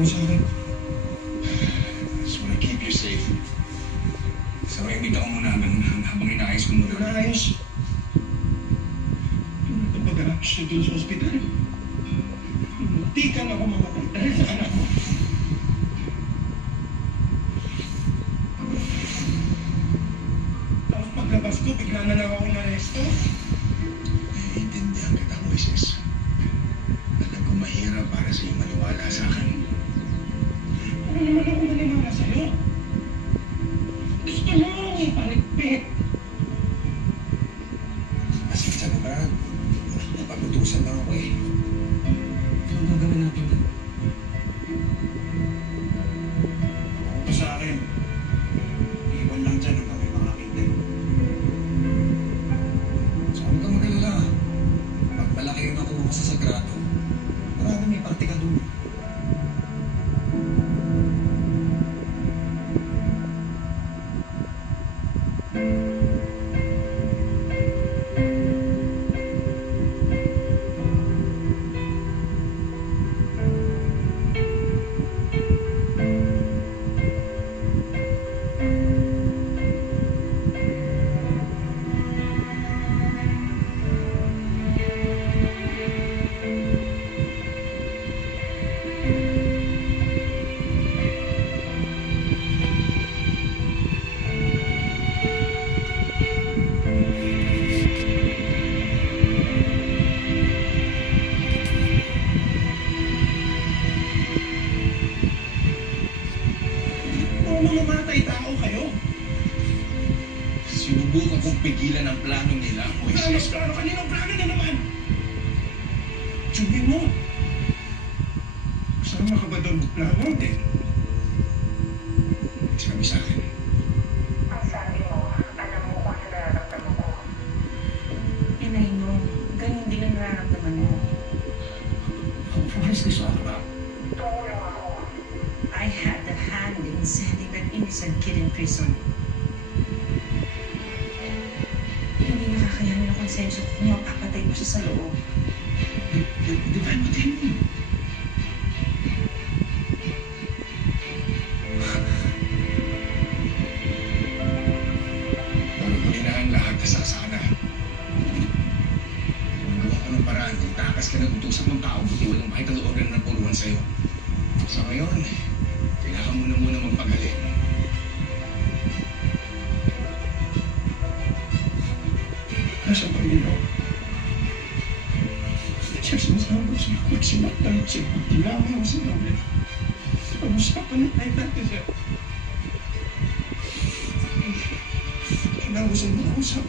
mo sa akin. Just wanna keep you safe. So, ibig ako muna habang inaayos ko muna. Inaayos? Ano ito pag-aayos siya doon sa ospital? Hindi ka na ako mamatay dahil sa anak mo. Tapos paglabas ko, bigla na lang akong naresto. Naiintindihan kita, Moises. Alam ko mahirap para sa'yo maniwala sa akin. Ano naman ako maniwala sa'yo? Gusto mo akong ipaligpit. Kasi sa naman, napag-utusan lang ako eh. Ano gagawin natin doon? Ako sa akin, iwan lang dyan hanggang may makakita. So, huwag kang mag-alala. Pag malaki yung nakuha ko sa sagrado, marami may parte ka doon. Mamamatay tao kayo. Sinubukan kong pigilan ang plano nila, Moises. Plano? Kaninong plano na naman? Tsuhin mo. Kasama ka ba doon plano? Hindi. Sabi sa akin. Ang sabi mo, alam mo kung ano nararamdaman ko. And I know, ganun din ang nararamdaman mo. What is this all about? Tumulong ako. I had a hand in sending that innocent kid in prison. Hindi nakakayanin ang konsensya kung mapapatay mo siya sa loob. Divine, what do you mean? Pero huli na ang lahat, nasasana. Magawa ko ng paraan, itakas ka ng utusan ng tao, buti walang makikaloogan ng puluhan sa'yo. So ngayon, kailangan mo na muna magpagaling. Nasa Panginoon. Siya sinasabi sa magsimatan siya, magkilama sa namin. Pag-usapan na tayo natin siya. Kailangan ko sa mga usap.